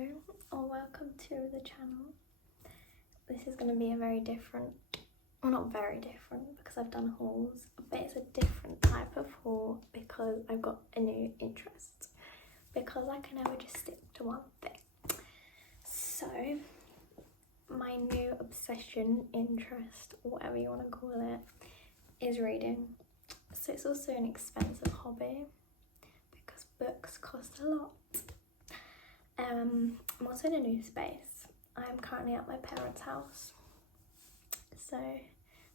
video, or welcome to the channel. This is going to be a very different, well, not very different because I've done hauls, but it's a different type of haul because I've got a new interest, because I can never just stick to one thing. So my new obsession, interest, whatever you want to call it, is reading. So it's also an expensive hobby because books cost a lot. I'm also in a new space. I'm currently at my parents' house, so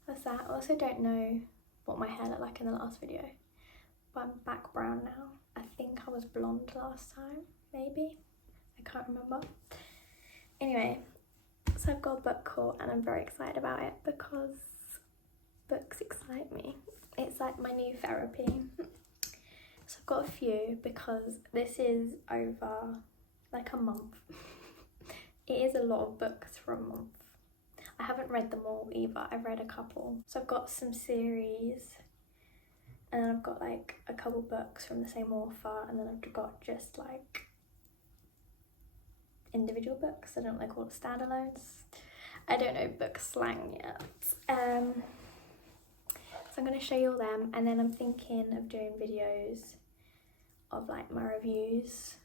that's that. I also don't know what my hair looked like in the last video, but I'm back brown now. I think I was blonde last time, maybe, I can't remember. Anyway, so I've got a book haul and I'm very excited about it because books excite me. It's like my new therapy. So I've got a few because this is over like a month. It is a lot of books for a month. I haven't read them all either. I've read a couple. So I've got some series, and then I've got like a couple books from the same author, and then I've got just like individual books. I don't know, call it standalones. I don't know book slang yet. So I'm going to show you all them, and then I'm thinking of doing videos of like my reviews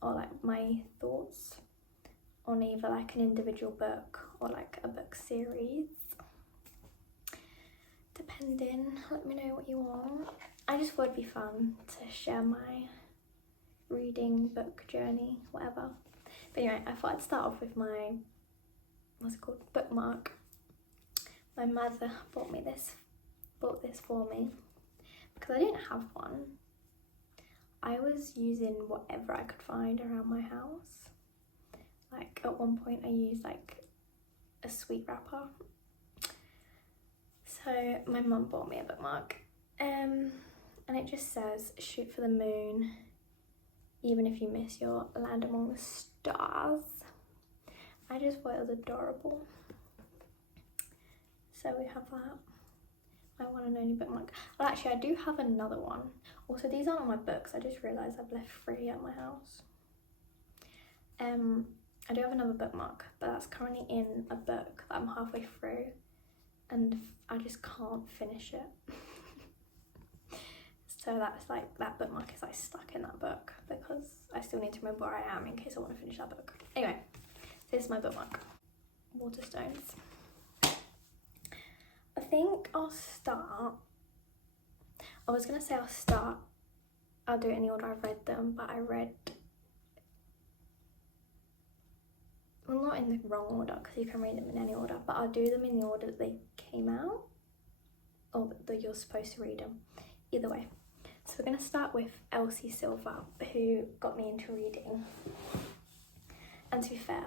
or like my thoughts on either like an individual book or like a book series, depending. Let me know what you want. I just thought it'd be fun to share my reading book journey, whatever. But anyway, I thought I'd start off with my, what's it called, bookmark. My mother bought this for me because I didn't have one. I was using whatever I could find around my house. Like at one point I used like a sweet wrapper. So my mum bought me a bookmark, and it just says, shoot for the moon, even if you miss your land among the stars. I just thought it was adorable. So we have that. My one and only bookmark. Well, actually I do have another one. Also, these aren't on my books. I just realised I've left 3 at my house. I do have another bookmark, but that's currently in a book that I'm halfway through, and I just can't finish it. So that's like, that bookmark is like stuck in that book because I still need to remember where I am in case I want to finish that book. Anyway, this is my bookmark. Waterstones. I think I'll do it in the order I've read them, but well, not in the wrong order because you can read them in any order, but I'll do them in the order that they came out, or that you're supposed to read them, either way. So we're going to start with Elsie Silver, who got me into reading, and to be fair,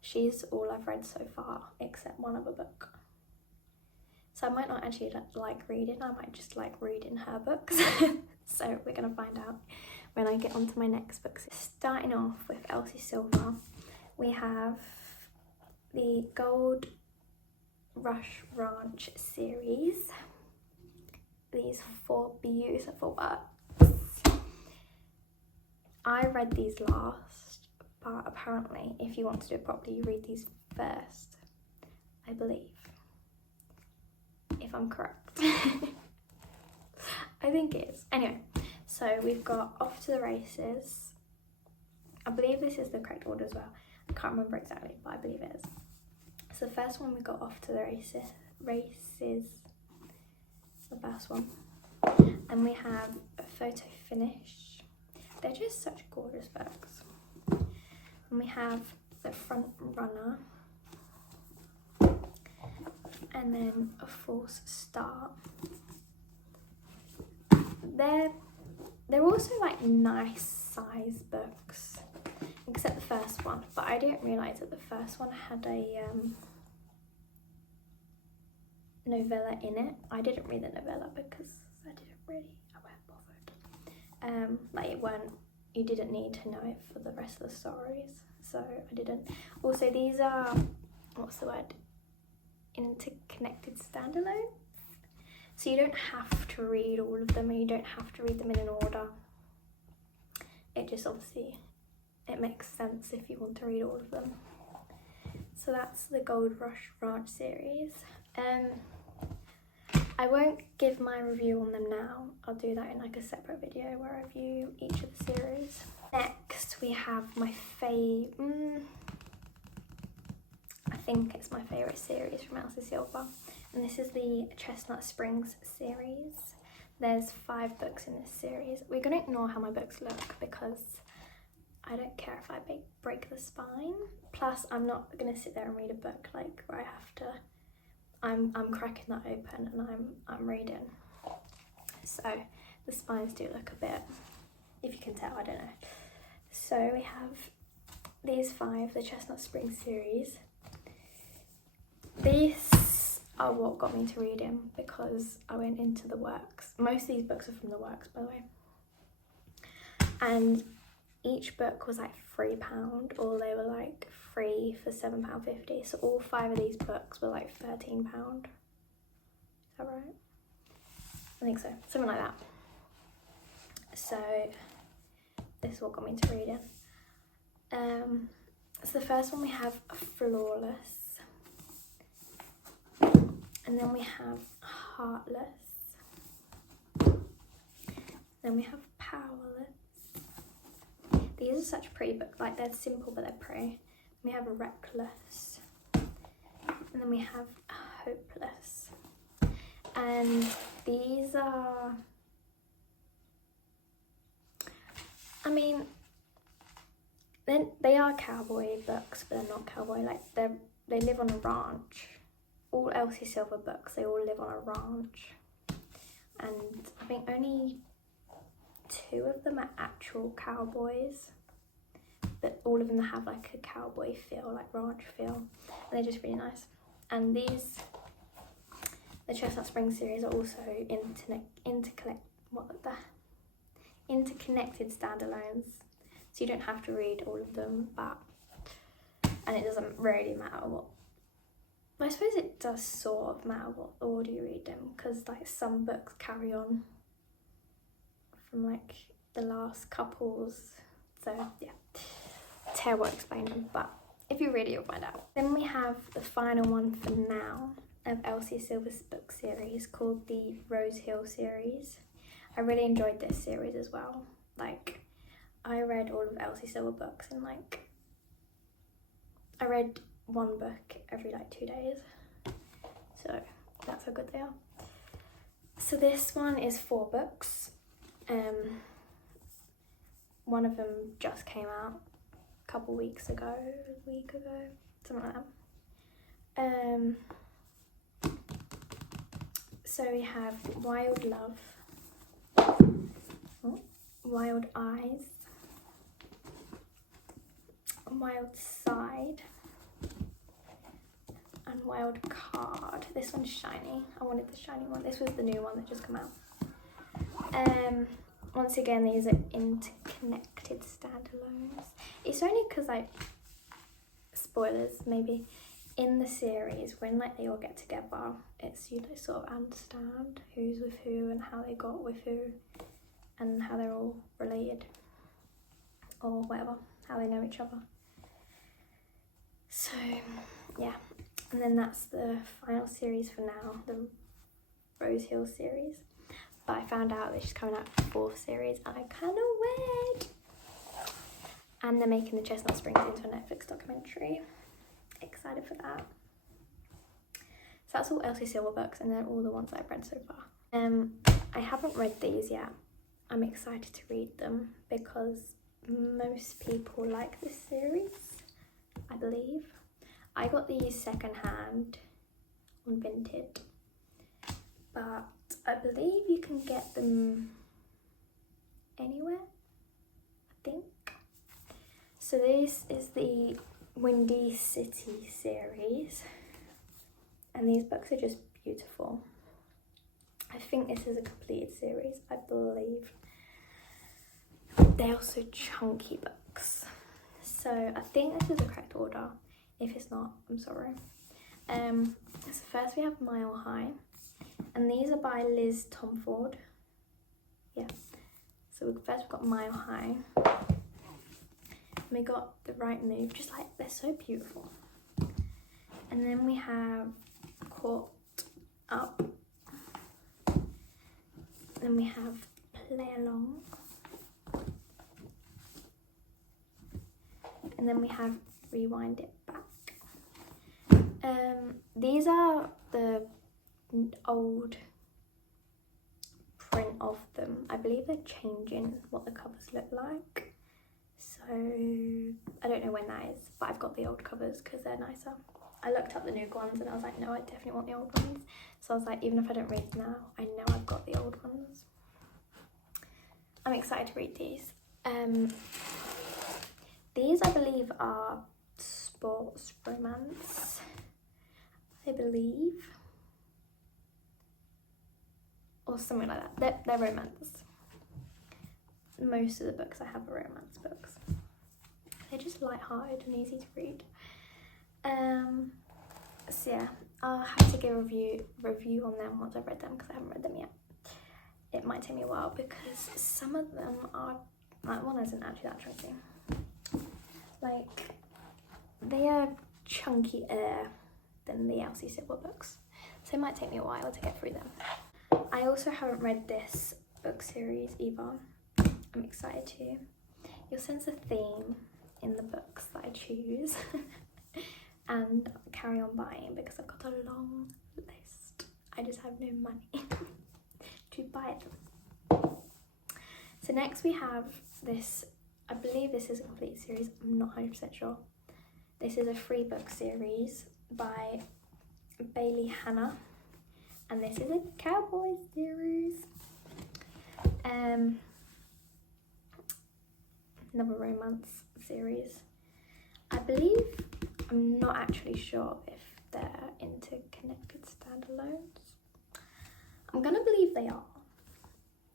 she's all I've read so far except one other book. So I might not actually like reading, I might just like reading her books. So we're going to find out when I get onto my next book. So starting off with Elsie Silver, we have the Gold Rush Ranch series. These 4 beautiful books. I read these last, but apparently if you want to do it properly, you read these first, I believe. If I'm correct. I think it is. Anyway, so we've got Off to the Races. I believe this is the correct order as well. I can't remember exactly, but I believe it is. So the first one we got Off to the Races, the first one. And we have a Photo Finish. They're just such gorgeous books. And we have The Front Runner. And then A False Start. They're also like nice size books, except the first one, but I didn't realise that the first one had a novella in it. I didn't read the novella because I weren't bothered. Like you didn't need to know it for the rest of the stories, so I didn't. Also, these are, what's the word, interconnected standalone. So you don't have to read all of them, and you don't have to read them in an order. It just obviously it makes sense if you want to read all of them. So that's the Gold Rush Ranch series. I won't give my review on them now. I'll do that in like a separate video where I review each of the series. Next we have my I think it's my favourite series from Elsie Silver, and this is the Chestnut Springs series. There's 5 books in this series. We're going to ignore how my books look because I don't care if I break the spine. Plus, I'm not going to sit there and read a book like where I have to. I'm cracking that open and I'm reading. So the spines do look a bit, if you can tell, I don't know. So we have these 5, the Chestnut Springs series. These are what got me to reading because I went into the works. Most of these books are from the works, by the way. And each book was like £3, or they were like free for £7.50. So all 5 of these books were like £13. Is that right? I think so, something like that. So this is what got me to reading. So the first one we have Flawless, and then we have Heartless, then we have Powerless. These are such pretty books, like they're simple but they're pretty. We have Reckless, and then we have Hopeless. And these are, I mean, they are cowboy books, but they're not cowboy. Like they live on a ranch. All Elsie Silver books, they all live on a ranch. And I think only 2 of them are actual cowboys, but all of them have like a cowboy feel, like ranch feel, and they're just really nice. And these, the Chestnut Springs series, are also interconnected standalones, so you don't have to read all of them, and it doesn't really matter what. I suppose it does sort of matter what order you read them, because like some books carry on from like the last couples, so yeah, terrible at explaining, but if you read it you'll find out. Then we have the final one for now of Elsie Silver's book series, called the Rose Hill series. I really enjoyed this series as well. Like, I read all of Elsie Silver books and like I read one book every like 2 days, so that's how good they are. So this one is 4 books. One of them just came out a couple weeks ago, a week ago, something like that. So we have Wild Love, Wild Eyes, Wild Side, and Wild Card. This one's shiny. I wanted the shiny one. This was the new one that just came out. Once again, these are interconnected standalones. It's only because, like, spoilers maybe, in the series when like they all get together, it's, you know, sort of understand who's with who and how they got with who and how they're all related or whatever, how they know each other. So yeah, and then that's the final series for now, the Rose Hill series. But I found out that she's coming out with the 4th series and I cannot wait. And they're making the Chestnut Springs into a Netflix documentary. Excited for that. So that's all Elsie Silver books, and they're all the ones I've read so far. I haven't read these yet. I'm excited to read them because most people like this series, I believe. I got these second hand on Vinted, but I believe you can get them anywhere, I think. So this is the Windy City series, and these books are just beautiful. I think this is a completed series, I believe. They're also chunky books, so I think this is the correct order. If it's not, I'm sorry. So first we have Mile High, and these are by Liz Tomford. Yeah, so first we've got Mile High, And we got The Right Move, just like, they're so beautiful. And then we have Caught Up. Then we have Play Along. And then we have Rewind It Back. These are the old print of them. I believe they're changing what the covers look like. So I don't know when that is, but I've got the old covers because they're nicer. I looked up the new ones and I was like, no, I definitely want the old ones. So I was like, even if I don't read them now, I know I've got the old ones. I'm excited to read these. These, I believe, are sports romance. I believe. Or something like that. They're romance. Most of the books I have are romance books. They're just light-hearted and easy to read. So yeah, I'll have to give a review on them once I've read them because I haven't read them yet. It might take me a while because some of them are, like, one isn't actually that chunky. Like, they are chunkier than the Elsie Silver books, so it might take me a while to get through them. I also haven't read this book series either. I'm excited to. You'll sense a theme in the books that I choose and carry on buying because I've got a long list. I just have no money to buy them. So next we have this, I believe this is a complete series, I'm not 100% sure. This is a 3-book series by Bailey Hannah, and this is a cowboy series. Another romance series. I believe, I'm not actually sure if they're interconnected standalones. I'm gonna believe they are.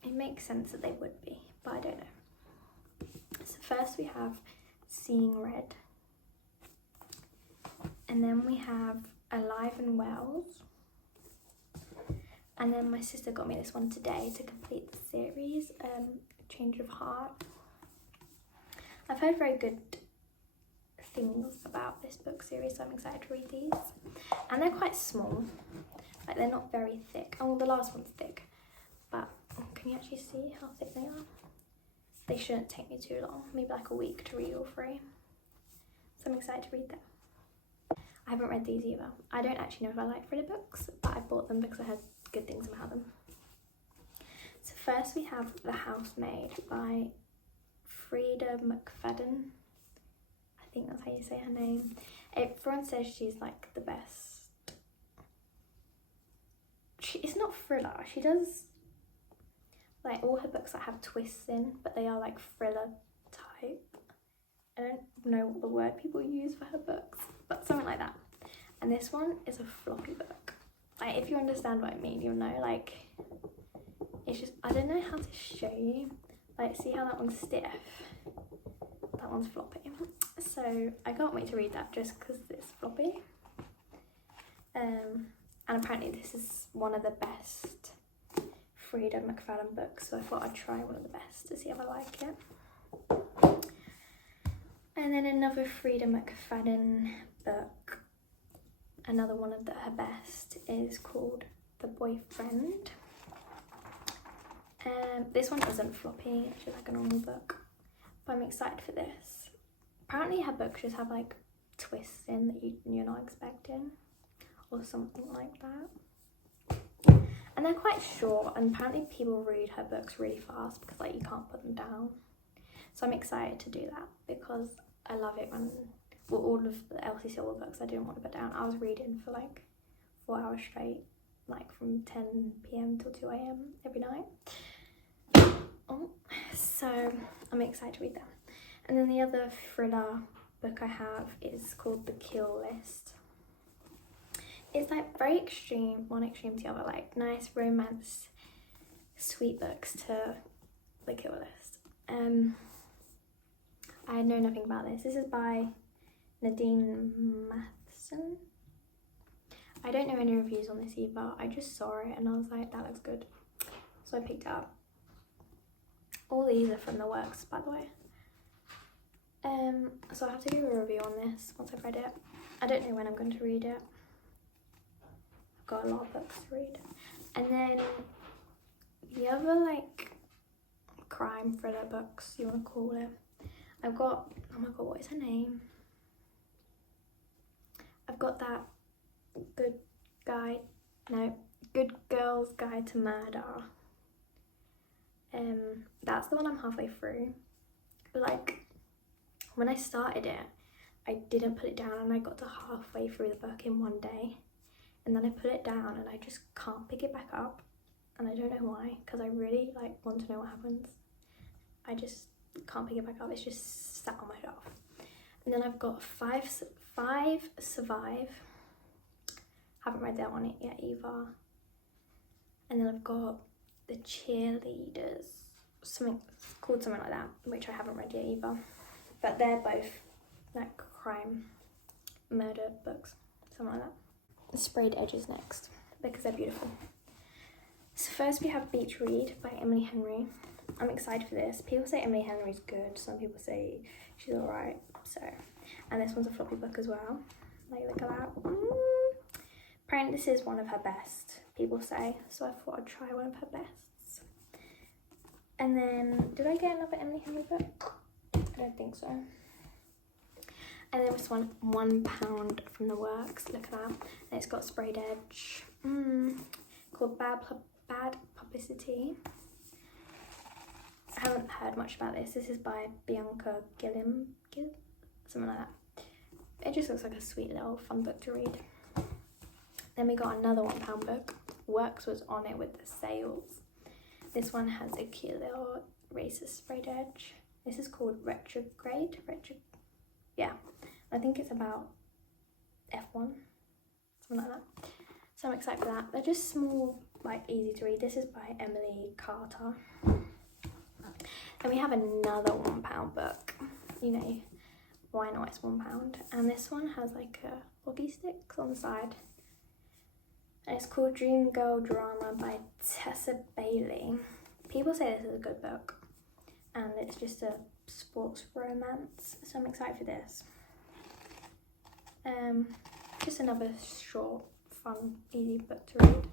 It makes sense that they would be, but I don't know. So first we have Seeing Red. And then we have Alive and Wells. And then my sister got me this one today to complete the series, Change of Heart. I've heard very good things about this book series, so I'm excited to read these. And they're quite small, like they're not very thick. Oh, the last one's thick, but can you actually see how thick they are? They shouldn't take me too long, maybe like a week to read all 3. So I'm excited to read them. I haven't read these either. I don't actually know if I like thriller books, but I bought them because I heard good things about them. So first we have The Housemaid by Frida McFadden. I think that's how you say her name. Everyone says she's like the best. It's not thriller. She does, like, all her books that have twists in, but they are like thriller type. I don't know what the word people use for her books, but something like that. And this one is a floppy book. Like, if you understand what I mean, you'll know, like, it's just, I don't know how to show you. Like, see how that one's stiff? That one's floppy. So I can't wait to read that just because it's floppy. And apparently this is one of the best Frida McFadden books, so I thought I'd try one of the best to see if I like it. And then another Frida McFadden book, another one of her best, is called The Boyfriend. This one isn't floppy, it's just like a normal book, but I'm excited for this. Apparently her books just have like twists in that you're not expecting, or something like that. And they're quite short, and apparently people read her books really fast because, like, you can't put them down. So I'm excited to do that because I love it when, well, all of the Elsie Silver books I didn't want to put down. I was reading for like 4 hours straight, like from 10 p.m. till 2 a.m. every night. So I'm excited to read that. And then the other thriller book I have is called The Kill List. It's like very extreme, one extreme to the other, like nice romance, sweet books to The Kill List. I know nothing about this. This is by Nadine Matheson. I don't know any reviews on this either. I just saw it and I was like, that looks good. So I picked it up. All these are from the works, by the way. So I have to do a review on this once I've read it. I don't know when I'm going to read it. I've got a lot of books to read. And then the other like crime thriller books, you want to call it. I've got, oh my god, what is her name? I've got that Good Girl's Guide to Murder. That's the one I'm halfway through. Like, when I started it, I didn't put it down and I got to halfway through the book in one day. And then I put it down and I just can't pick it back up. And I don't know why, because I really like want to know what happens. I just can't pick it back up. It's just sat on my shelf. And then I've got Five Survive. Haven't read that one yet either. And then I've got The Cheerleaders, something called something like that, which I haven't read yet either. But they're both like crime, murder books, something like that. Sprayed Edges next, because they're beautiful. So first we have Beach Read by Emily Henry. I'm excited for this. People say Emily Henry's good, some people say she's alright. So, and this one's a floppy book as well. Like, look at that. Apparently this is one of her best, people say, so I thought I'd try one of her bests. And then, did I get another Emily Henry book? I don't think so. And then this one, £1 from the Works, look at that. And it's got Sprayed Edge, called Bad Publicity. I haven't heard much about this. This is by Bianca Gillim, something like that. It just looks like a sweet little fun book to read. Then we got another £1 book. Works was on it with the sales. This one has a cute little racist sprayed edge. This is called Retrograde. Yeah, I think it's about F1, something like that. So I'm excited for that. They're just small, like easy to read. This is by Emily Carter. And we have another £1 book. You know, why not? It's £1. And this one has like a hockey sticks on the side. And it's called Dream Girl Drama by Tessa Bailey. People say this is a good book. And it's just a sports romance. So I'm excited for this. Just another short, fun, easy book to read.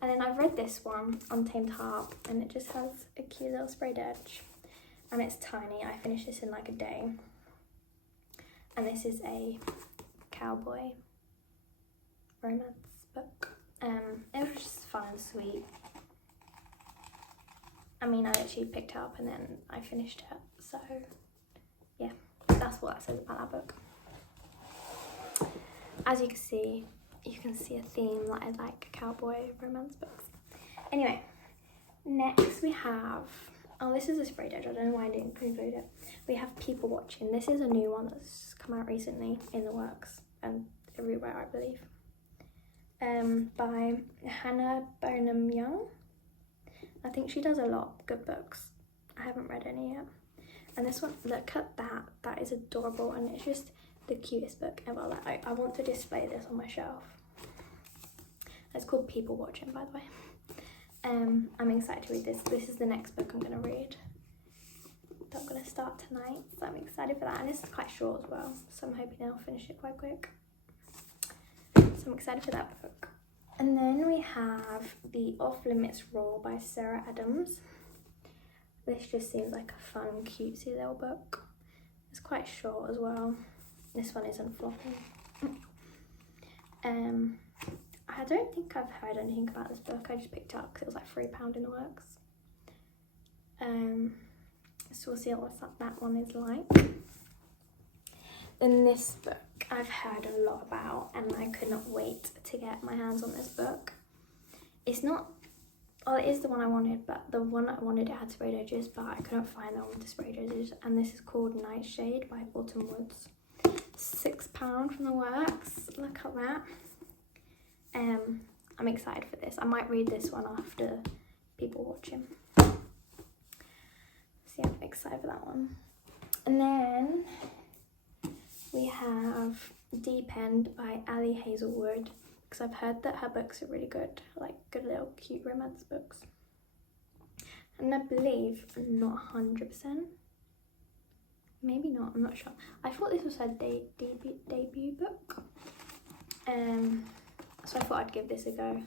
And then I've read this one, Untamed Heart, and it just has a cute little sprayed edge. And it's tiny. I finished this in like a day. And this is a cowboy romance book. It was just fun and sweet. I mean, I actually picked it up and then I finished it. So yeah, that's what that says about that book. As you can see a theme that I like cowboy romance books. Anyway, next we have, oh, this is a sprayed edge. I don't know why I didn't include it. We have People Watching. This is a new one that's come out recently in the works and everywhere, I believe. By Hannah Bonham Young. I think she does a lot of good books. I haven't read any yet. And this one, look at that. That is adorable and it's just the cutest book ever. Like, I want to display this on my shelf. It's called People Watching, by the way. I'm excited to read this. This is the next book I'm going to read. That I'm going to start tonight. So I'm excited for that. And this is quite short as well. So I'm hoping I'll finish it quite quick. So I'm excited for that book. And then we have The Off Limits Rule by Sarah Adams. This just seems like a fun, cutesy little book. It's quite short as well. This one isn't floppy. I don't think I've heard anything about this book. I just picked it up because it was like £3 in the works. So we'll see what that one is like. Then this book I've heard a lot about and I could not wait to get my hands on this book. It's not, well, it is the one I wanted, but the one I wanted, it had sprayed edges, but I couldn't find that one with the sprayed edges. And this is called Nightshade by Autumn Woods. £6 from the works. Look at that. I'm excited for this. I might read this one after People Watching. So yeah, I'm excited for that one. And then we have Deep End by Ali Hazelwood, because I've heard that her books are really good, like good little cute romance books. And I believe, I'm not 100%, maybe not, I'm not sure. I thought this was her debut book. So I thought I'd give this a go.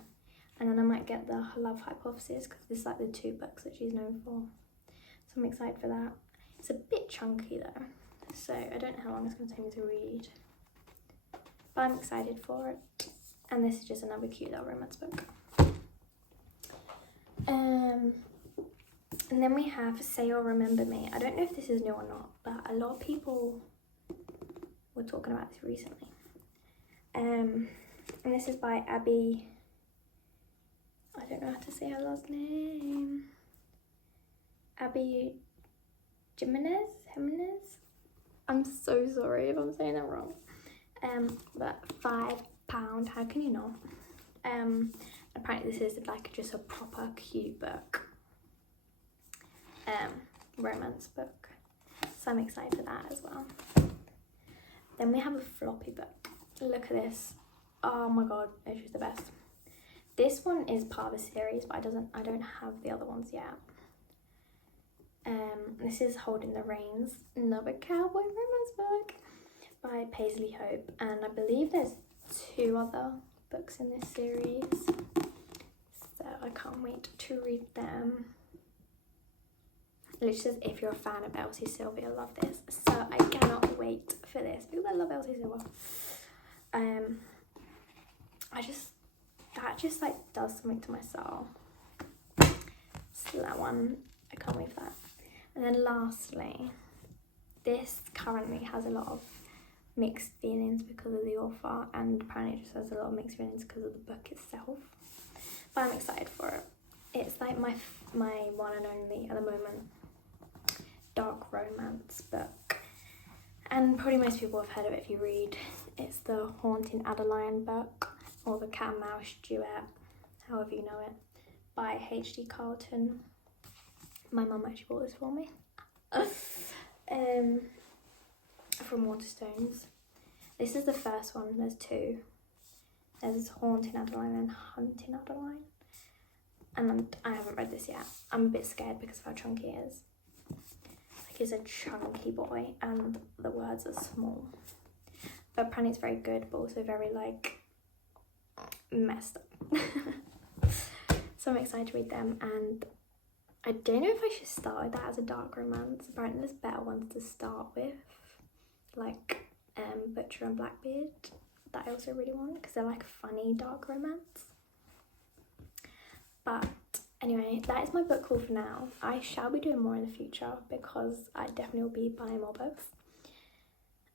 And then I might get the Love Hypothesis, because this is like the 2 books that she's known for. So I'm excited for that. It's a bit chunky though, so I don't know how long it's going to take me to read. But I'm excited for it. And this is just another cute little romance book. And then we have Say or Remember Me. I don't know if this is new or not, but a lot of people were talking about this recently. And this is by Abby. I don't know how to say her last name. Abby Jimenez? I'm so sorry if I'm saying that wrong. But £5, how can you not? Apparently this is like just a proper cute book. Romance book. So I'm excited for that as well. Then we have a floppy book. Look at this. Oh my god, it's just the best. This one is part of a series, but I don't have the other ones yet. This is Holding the Reins, another cowboy romance book by Paisley Hope, and I believe there's 2 other books in this series, so I can't wait to read them. It literally says, if you're a fan of Elsie Silver, you'll love this, so I cannot wait for this because I love Elsie Silver. That just like does something to my soul. So that one, I can't wait for that. And then lastly, this currently has a lot of mixed feelings because of the author, and apparently it just has a lot of mixed feelings because of the book itself. But I'm excited for it. It's like my one and only at the moment dark romance book. And probably most people have heard of it if you read. It's the Haunting Adeline book, or the Cat and Mouse duet, however you know it, by H.D. Carlton. My mum actually bought this for me. From Waterstones. This is the first one, there's 2. There's Haunting Adeline and Hunting Adeline. And I haven't read this yet. I'm a bit scared because of how chunky it is. Like, he's a chunky boy and the words are small. But apparently it's very good, but also very like messed up. So I'm excited to read them, and I don't know if I should start with that as a dark romance. Apparently there's better ones to start with, like Butcher and Blackbeard, that I also really want because they're like funny dark romance. But anyway, that is my book haul for now. I shall be doing more in the future because I definitely will be buying more books.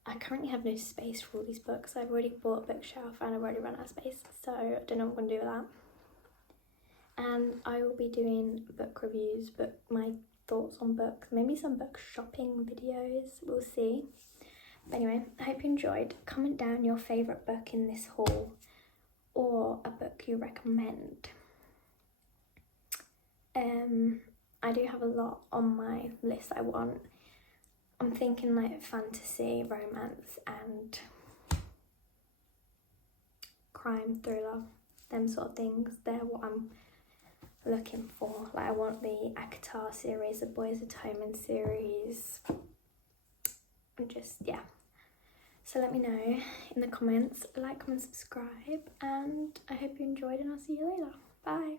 I currently have no space for all these books. I've already bought a bookshelf and I've already run out of space, so I don't know what I'm going to do with that. And I will be doing book reviews, but my thoughts on books, maybe some book shopping videos, we'll see. But anyway, I hope you enjoyed. Comment down your favourite book in this haul or a book you recommend. I do have a lot on my list I want. I'm thinking like fantasy, romance and crime, thriller, them sort of things. They're what I'm looking for. Like, I want the backkkk series, the Boys Atonement series, and just, yeah. So let me know in the comments, like, comment, subscribe, and I hope you enjoyed, and I'll see you later. Bye.